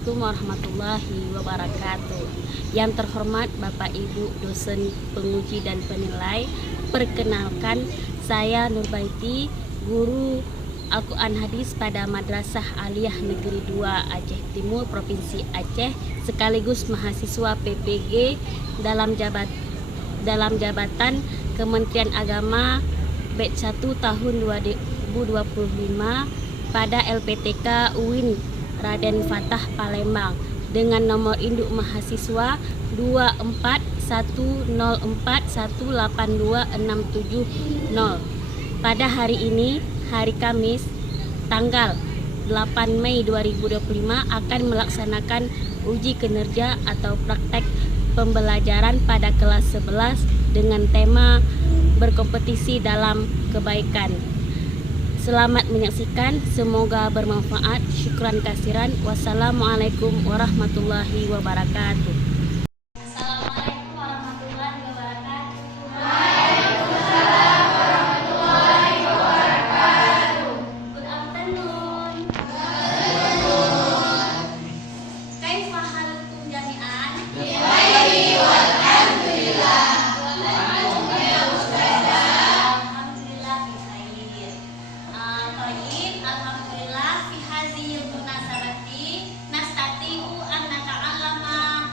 Assalamualaikum warahmatullahi wabarakatuh. Yang terhormat Bapak Ibu dosen penguji dan penilai, perkenalkan saya Nurbaiti, guru Al-Quran Hadis pada Madrasah Aliyah Negeri 2 Aceh Timur, Provinsi Aceh, sekaligus mahasiswa PPG dalam jabatan Kementerian Agama Batch 1 tahun 2025 pada LPTK UIN Raden Fatah Palembang dengan nomor induk mahasiswa 24104182670. Pada hari ini, hari Kamis, tanggal 8 Mei 2025 akan melaksanakan uji kinerja atau praktek pembelajaran pada kelas 11 dengan tema berkompetisi dalam kebaikan. Selamat menyaksikan, semoga bermanfaat. Syukran kasiran. Wassalamualaikum warahmatullahi wabarakatuh. Assalamualaikum warahmatullahi wabarakatuh. Good afternoon. Kaifa halukum jami'an? Alhamdulillah fi hadhil munasabati nastati'u an nata'allama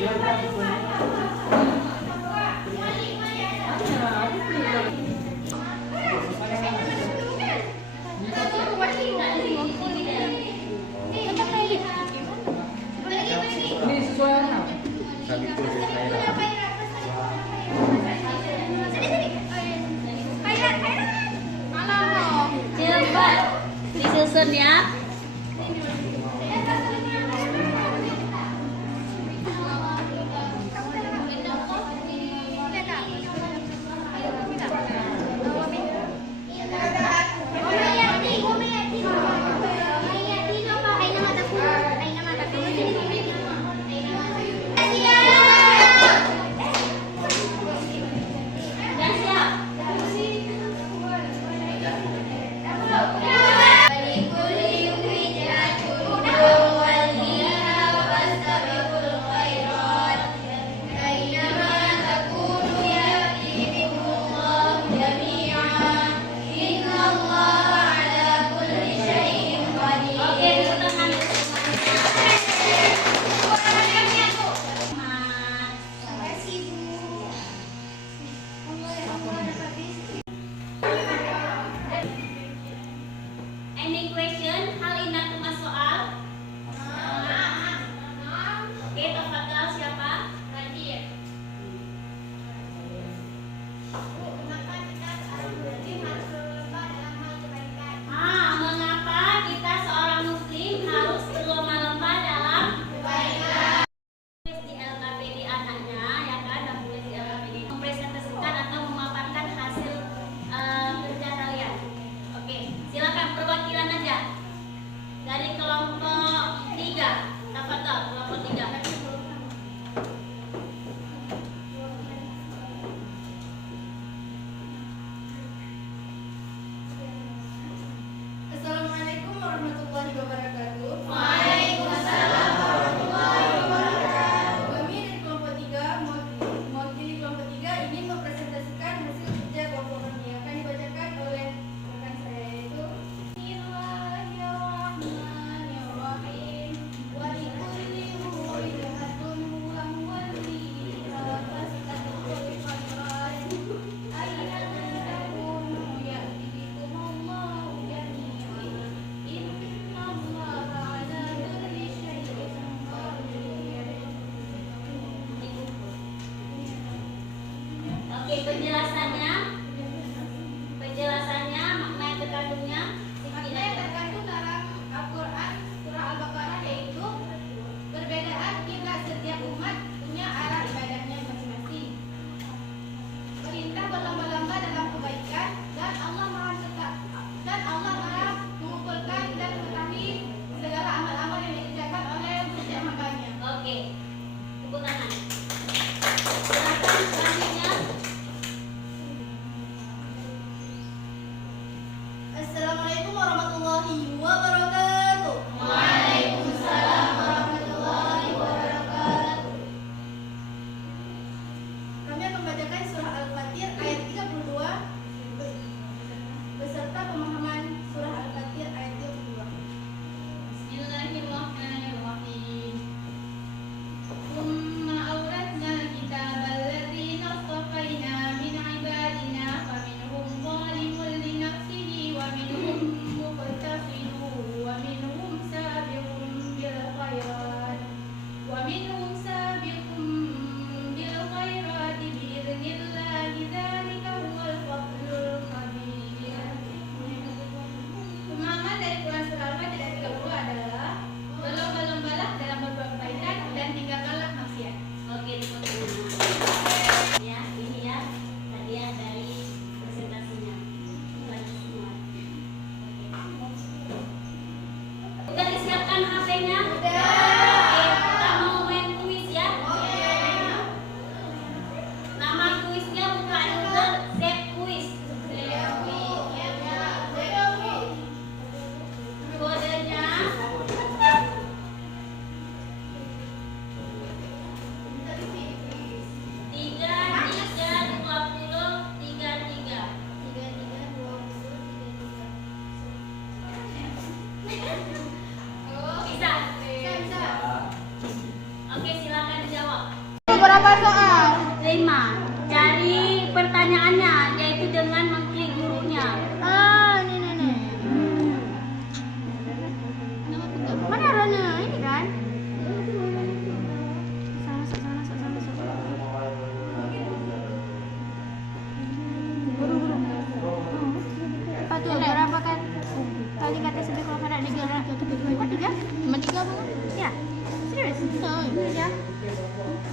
Coba disusun ya. Any question? Hal indah kemas soal? Oke, tafadhal siapa? Nadia. Mengapa kita seorang muslim harus berlomba-lomba dalam kebaikan? Tulis di LKPD anaknya, ya kan? Dan tulis di LKPD mempresentasikan atau memaparkan hasil kerja kalian. Oke, silakan perwakilan aja dari kelompok 3. Tafadhal, kelompok 3. Assalamualaikum warahmatullahi wabarakatuh. Waalaikumsalam warahmatullahi wabarakatuh. Kami dari kelompok 3 mewakili kelompok 3 ingin mempresentasikan hasil kerja kelompok kami yang akan dibacakan oleh rekan saya, yaitu Bismillahirrahmanirrahim. Wa likulli wijhatun huwa muwalliha fastabiqul khairat. Aina takunu ya'ti bikum Allahu jami'an. Innallaha 'ala kulli syai'in qadir. Oke, penjelasannya, makna yang terkandungnya. Makna yang terkandung dalam Al-Quran surah Al-Baqarah yaitu perbedaan kiblat setiap umat punya arah ibadahnya masing-masing. Perintah berlomba-lomba dalam kebaikan dan Allah Maha mengumpulkan dan mengetahui segala amal-amal yang dikerjakan oleh setiap hambanya. Oke, tepuk tangan. Silakan selanjutnya.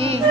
Nih,